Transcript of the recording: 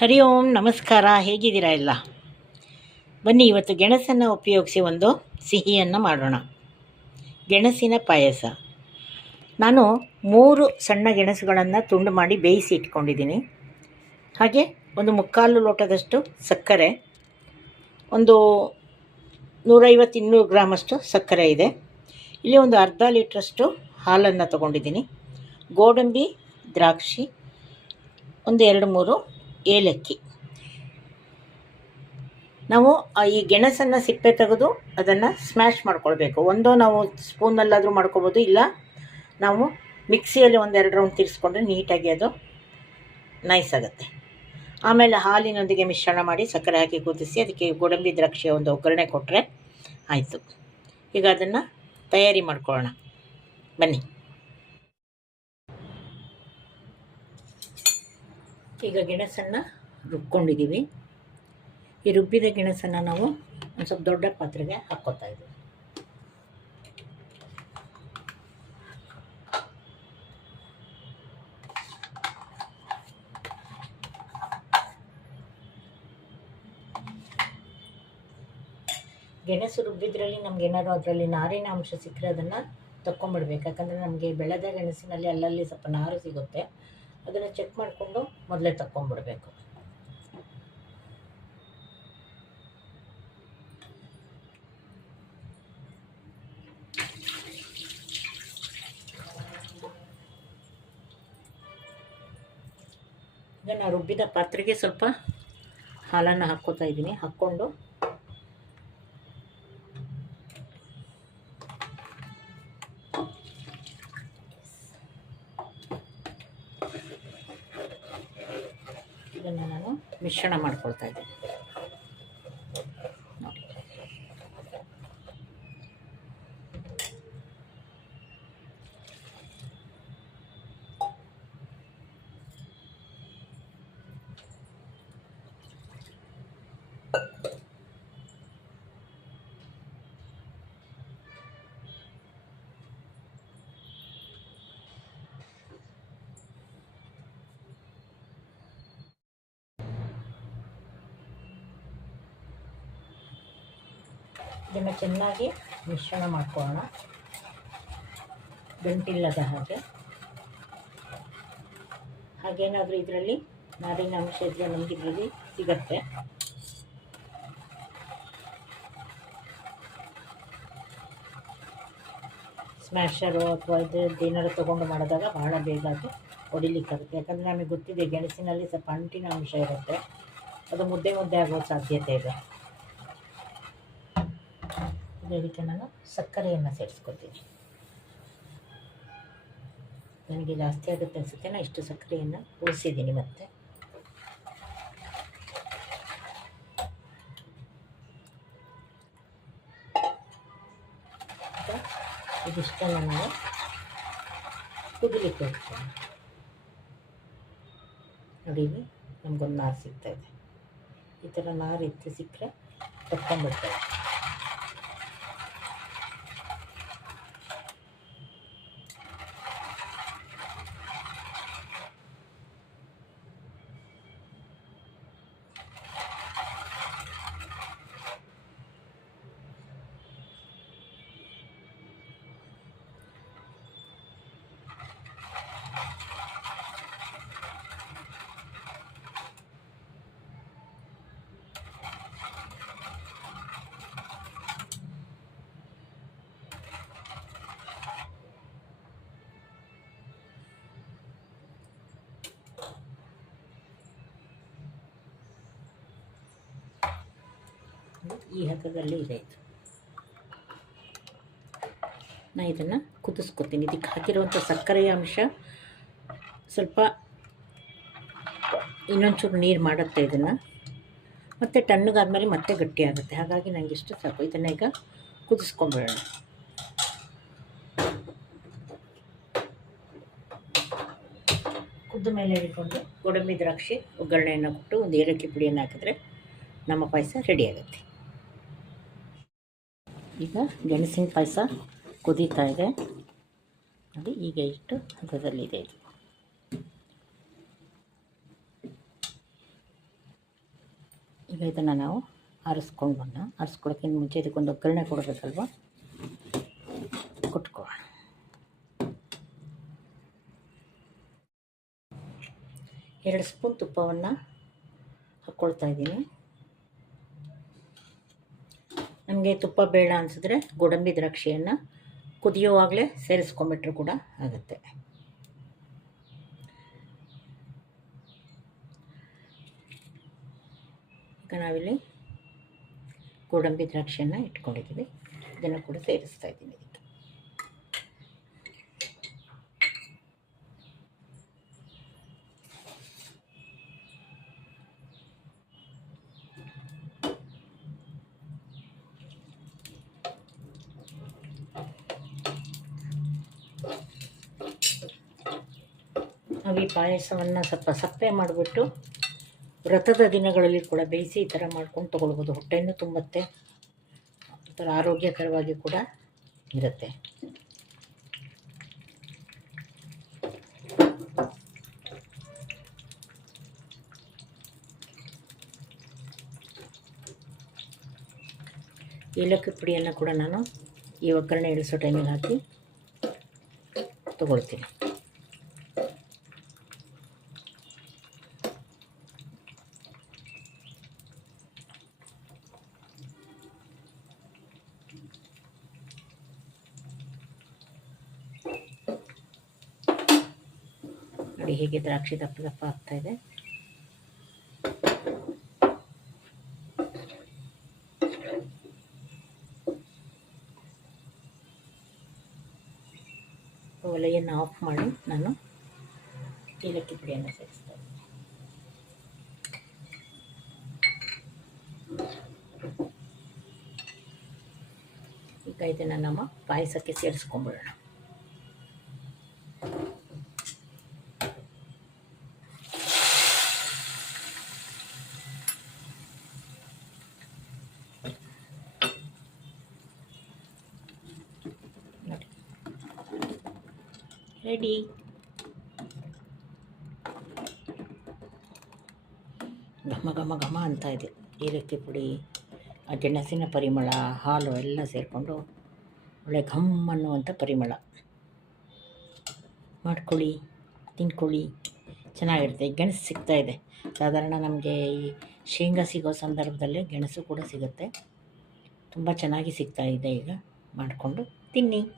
ಹರಿ ಓಂ ನಮಸ್ಕಾರ, ಹೇಗಿದ್ದೀರಾ ಎಲ್ಲ? ಬನ್ನಿ, ಇವತ್ತು ಗೆಣಸನ್ನು ಉಪಯೋಗಿಸಿ ಒಂದು ಸಿಹಿಯನ್ನು ಮಾಡೋಣ. ಗೆಣಸಿನ ಪಾಯಸ. ನಾನು ಮೂರು ಸಣ್ಣ ಗೆಣಸುಗಳನ್ನು ತುಂಡು ಮಾಡಿ ಬೇಯಿಸಿ ಇಟ್ಕೊಂಡಿದ್ದೀನಿ. ಹಾಗೆ ಒಂದು ಮುಕ್ಕಾಲು ಲೋಟದಷ್ಟು ಸಕ್ಕರೆ, ಒಂದು ನೂರೈವತ್ತು ಇನ್ನೂರು ಗ್ರಾಮಷ್ಟು ಸಕ್ಕರೆ ಇದೆ. ಇಲ್ಲಿ ಒಂದು ಅರ್ಧ ಲೀಟ್ರಷ್ಟು ಹಾಲನ್ನು ತಗೊಂಡಿದ್ದೀನಿ. ಗೋಡಂಬಿ, ದ್ರಾಕ್ಷಿ, ಒಂದು ಎರಡು ಮೂರು ಏಲಕ್ಕಿ. ನಾವು ಈ ಗೆಣಸನ್ನು ಸಿಪ್ಪೆ ತೆಗೆದು ಅದನ್ನು ಸ್ಮ್ಯಾಶ್ ಮಾಡ್ಕೊಳ್ಬೇಕು. ಒಂದೋ ನಾವು ಸ್ಪೂನಲ್ಲಾದರೂ ಮಾಡ್ಕೊಬೋದು, ಇಲ್ಲ ನಾವು ಮಿಕ್ಸಿಯಲ್ಲಿ ಒಂದೆರಡು ರೌಂಡ್ ತಿರ್ಸ್ಕೊಂಡ್ರೆ ನೀಟಾಗಿ ಅದು ನೈಸ್ ಆಗುತ್ತೆ. ಆಮೇಲೆ ಹಾಲಿನೊಂದಿಗೆ ಮಿಶ್ರಣ ಮಾಡಿ ಸಕ್ಕರೆ ಹಾಕಿ ಕುದಿಸಿ ಅದಕ್ಕೆ ಗೋಡಂಬಿ ದ್ರಾಕ್ಷಿಯ ಒಂದು ಒಗ್ಗರಣೆ ಕೊಟ್ಟರೆ ಆಯಿತು. ಈಗ ಅದನ್ನು ತಯಾರಿ ಮಾಡ್ಕೊಳ್ಳೋಣ. ಬನ್ನಿ. ಈಗ ಗೆಣಸನ್ನು ರುಬ್ಕೊಂಡಿದ್ದೀವಿ ಈ ರುಬ್ಬಿದ ಗೆಣಸನ್ನು ನಾವು ಒಂದು ಸ್ವಲ್ಪ ದೊಡ್ಡ ಪಾತ್ರೆಗೆ ಹಾಕ್ಕೋತಾ ಇದ್ದೀವಿ ಗೆಣಸು ರುಬ್ಬಿದ್ರಲ್ಲಿ ನಮ್ಗೆ ಏನಾದ್ರು ಅದರಲ್ಲಿ ನಾರಿನ ಅಂಶ ಸಿಕ್ಕರೆ ಅದನ್ನು ತಕ್ಕೊಂಬಿಡ್ಬೇಕು. ಯಾಕಂದರೆ ನಮಗೆ ಬೆಳೆದ ಗೆಣಸಿನಲ್ಲಿ ಅಲ್ಲಲ್ಲಿ ಸ್ವಲ್ಪ ನಾರು ಸಿಗುತ್ತೆ. ಅದನ್ನು ಚೆಕ್ ಮಾಡಿಕೊಂಡು ಮೊದಲೇ ತಕ್ಕೊಂಡ್ಬಿಡ್ಬೇಕು ಈಗ ನಾನು ರುಬ್ಬಿದ ಪಾತ್ರೆಗೆ ಸ್ವಲ್ಪ ಹಾಲನ್ನು ಹಾಕ್ಕೋತಾ ಇದ್ದೀನಿ. ಹಾಕ್ಕೊಂಡು ಇದನ್ನು ನಾನು ಮಿಶ್ರಣ ಮಾಡ್ಕೊಳ್ತಾ ಇದ್ದೀನಿ ಇದನ್ನು ಚೆನ್ನಾಗಿ ಮಿಶ್ರಣ ಮಾಡ್ಕೊಳ್ಳೋಣ. ಗಂಟಿಲ್ಲದ ಹಾಗೆ. ಹಾಗೇನಾದರೂ ಇದರಲ್ಲಿ ನಾರಿನ ಅಂಶ ಇದ್ದರೆ ನಮಗೆ ಇದರಲ್ಲಿ ಸಿಗತ್ತೆ. ಸ್ಮ್ಯಾಶರು ಅಥವಾ ಇದು ಏನಾದ್ರು ತೊಗೊಂಡು ಮಾಡಿದಾಗ ಬಹಳ ಬೇಗ ಅದು ಹೊಡಿಲಿಕ್ಕಾಗುತ್ತೆ ಯಾಕಂದರೆ ನಮಗೆ ಗೊತ್ತಿದೆ ಗೆಣಸಿನಲ್ಲಿ ಸ್ವಲ್ಪ ಅಂಟಿನ ಅಂಶ ಇರುತ್ತೆ. ಅದು ಮುದ್ದೆ ಮುದ್ದೆ ಆಗೋ ಸಾಧ್ಯತೆ ಇದೆ. ಇದಕ್ಕೆ ನಾನು ಸಕ್ಕರೆಯನ್ನು ಸೇರಿಸ್ಕೊತೀನಿ ನನಗೆ ಜಾಸ್ತಿ ಆಗುತ್ತೆ ಅನಿಸುತ್ತೆ ನಾನು ಇಷ್ಟು ಸಕ್ಕರೆಯನ್ನು ಉಳಿಸಿದ್ದೀನಿ ಮತ್ತೆ. ಇದಿಷ್ಟನ್ನು ನಾನು ಕುದಿಲಿಕ್ಕೆ ಇಡ್ತೀನಿ ನೋಡಿ ನಮಗೊಂದು ನಾರು ಸಿಗ್ತಾ ಇದೆ. ಈ ಥರ ನಾರು ಇತ್ತು ಸಿಕ್ಕರೆ ತಕ್ಕೊಂಡ್ಬಿಡ್ತೇವೆ ಈ ಹಂತದಲ್ಲಿ ಇದೆ ಇದು. ನಾನು ಇದನ್ನು ಕುದಿಸ್ಕೊತೀನಿ ಇದಕ್ಕೆ ಹಾಕಿರುವಂಥ ಸಕ್ಕರೆಯ ಅಂಶ ಸ್ವಲ್ಪ ಇನ್ನೊಂಚೂರು ನೀರು ಮಾಡುತ್ತೆ ಇದನ್ನು. ಮತ್ತು ಟಣ್ಣಗಾದ್ಮೇಲೆ ಮತ್ತೆ ಗಟ್ಟಿಯಾಗುತ್ತೆ. ಹಾಗಾಗಿ ನನಗೆ ಇಷ್ಟು ಸಾಕು. ಇದನ್ನು ಈಗ ಕುದಿಸ್ಕೊಂಬಿಡೋಣ. ಕುದ್ದ ಮೇಲೆ ಹಿಡ್ಕೊಂಡು ಗೋಡಂಬಿ ದ್ರಾಕ್ಷಿ ಒಗ್ಗರಣೆಯನ್ನು ಕೊಟ್ಟು ಒಂದು ಏಲಕ್ಕಿ ಪುಡಿಯನ್ನು ಹಾಕಿದ್ರೆ ನಮ್ಮ ಪಾಯಸ ರೆಡಿ ಆಗುತ್ತೆ. ಈಗ ಗೆಣಸಿನ ಪಾಯಸ ಕುದೀತಾ ಇದೆ. ಅದು ಈಗ ಇಷ್ಟು ಹದದಲ್ಲಿದೆ. ಇದು ಈಗ ಇದನ್ನು ನಾವು ಆರಿಸ್ಕೊಂಡು ಬಣ್ಣ ಆರಿಸ್ಕೊಳಕ್ಕಿಂತ ಮುಂಚೆ ಇದಕ್ಕೊಂದು ಒಗ್ಗರಣೆ ಕೊಡಬೇಕಲ್ವ? ಕೊಟ್ಕೊ ಎರಡು ಸ್ಪೂನ್ ತುಪ್ಪವನ್ನು ಹಾಕ್ಕೊಳ್ತಾ ಇದ್ದೀನಿ. ನಮಗೆ ತುಪ್ಪ ಬೇಡ ಅನಿಸಿದ್ರೆ ಗೋಡಂಬಿ ದ್ರಾಕ್ಷಿಯನ್ನು ಕುದಿಯೋವಾಗಲೇ ಸೇರಿಸ್ಕೊಂಬಿಟ್ರು ಕೂಡ ಆಗುತ್ತೆ. ಈಗ ನಾವಿಲ್ಲಿ ಗೋಡಂಬಿ ದ್ರಾಕ್ಷಿಯನ್ನು ಇಟ್ಕೊಂಡಿದ್ದೀವಿ. ಇದನ್ನು ಕೂಡ ಸೇರಿಸ್ತಾ ಇದ್ದೀನಿ ಇದಕ್ಕೆ ನಾವು ಈ ಪಾಯಸವನ್ನು ಸ್ವಲ್ಪ ಸಪ್ಪೆ ಮಾಡಿಬಿಟ್ಟು ವ್ರತದ ದಿನಗಳಲ್ಲಿ ಕೂಡ ಬೇಯಿಸಿ ಈ ಥರ ಮಾಡ್ಕೊಂಡು ತೊಗೊಳ್ಬೋದು. ಹೊಟ್ಟೆನೂ ತುಂಬುತ್ತೆ. ಒಂಥರ ಆರೋಗ್ಯಕರವಾಗಿ ಕೂಡ ಇರುತ್ತೆ. ಏಲಕ್ಕಿ ಪುಡಿಯನ್ನು ಕೂಡ ನಾನು ಈ ಒಗ್ಗರಣೆ ಇಳಿಸೋ ಟೈಮಿಗೆ ಹಾಕಿ ತೊಗೊಳ್ತೀನಿ. ನೋಡಿ ಹೇಗೆ ದ್ರಾಕ್ಷಿ ದಪ್ಪ ದಪ್ಪ ಆಗ್ತಾ ಇದೆ. ಒಲೆಯನ್ನು ಆಫ್ ಮಾಡಿ ನಾನು ಏಲಕ್ಕಿ ಪುಡಿಯನ್ನು ಸೇರಿಸ್ತೇನೆ ಈಗ ಇದನ್ನು ನಮ್ಮ ಪಾಯಸಕ್ಕೆ ಸೇರಿಸ್ಕೊಂಬಿಡೋಣ ನೋಡಿ ರೆಡಿ ಘಮ ಘಮ ಘಮ ಅಂತ ಇದೆ. ಏಲಕ್ಕಿ ಪುಡಿ ಆ ಗೆಣಸಿನ ಪರಿಮಳ, ಹಾಲು ಎಲ್ಲ ಸೇರಿಕೊಂಡು ಒಳ್ಳೆ ಘಮ್ ಅನ್ನುವಂಥ ಪರಿಮಳ. ಮಾಡ್ಕೊಳ್ಳಿ, ತಿನ್ಕೊಳ್ಳಿ. ಚೆನ್ನಾಗಿರುತ್ತೆ. ಗೆಣಸು ಸಿಗ್ತಾ ಇದೆ. ಸಾಧಾರಣ ನಮಗೆ ಈ ಶೇಂಗಾ ಸಿಗೋ ಸಂದರ್ಭದಲ್ಲಿ ಗೆಣಸು ಕೂಡ ಸಿಗುತ್ತೆ. ತುಂಬ ಚೆನ್ನಾಗಿ ಸಿಗ್ತಾ ಇದೆ ಈಗ. ಮಾಡಿಕೊಂಡು ತಿನ್ನಿ.